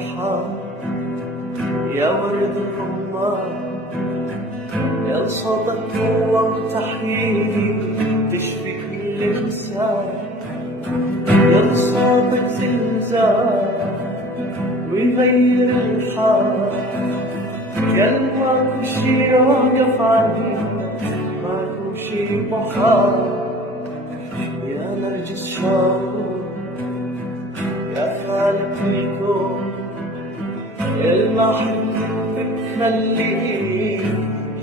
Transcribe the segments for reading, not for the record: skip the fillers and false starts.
فرحان يا ورد الرمان، يا صوتك هو تحييني تشفي كل إنسان، يا صوتك زلزال ويغير الحال، كلمة شي يوقف عني ماكو شي محال. يا نرجس شاور يا خالق الكون، يا المحب بتخليني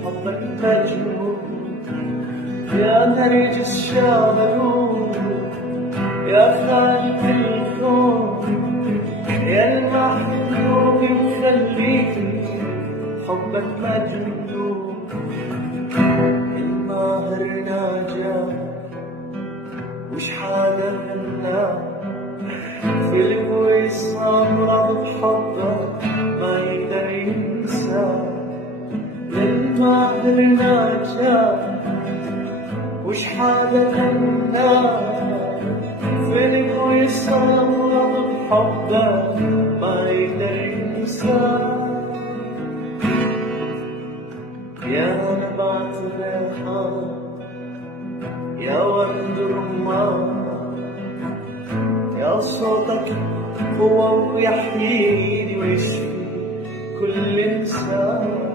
حبك مجنون. يا نرجس شاور يا خالق الكون، يا المحبوب مخليني حبك مجنون. الماهر ناجاك وش حدا غنى في الكويس صامرة بحبك ما يقدر ينسى. الماهر ناجاك وش حدا غنى في الكويس صامرة بحبك ما يقدر ينسى. يا نبعة الريحان يا ورد الرمان، يا صوتك هو ويحييني ويشفي كل إنسان.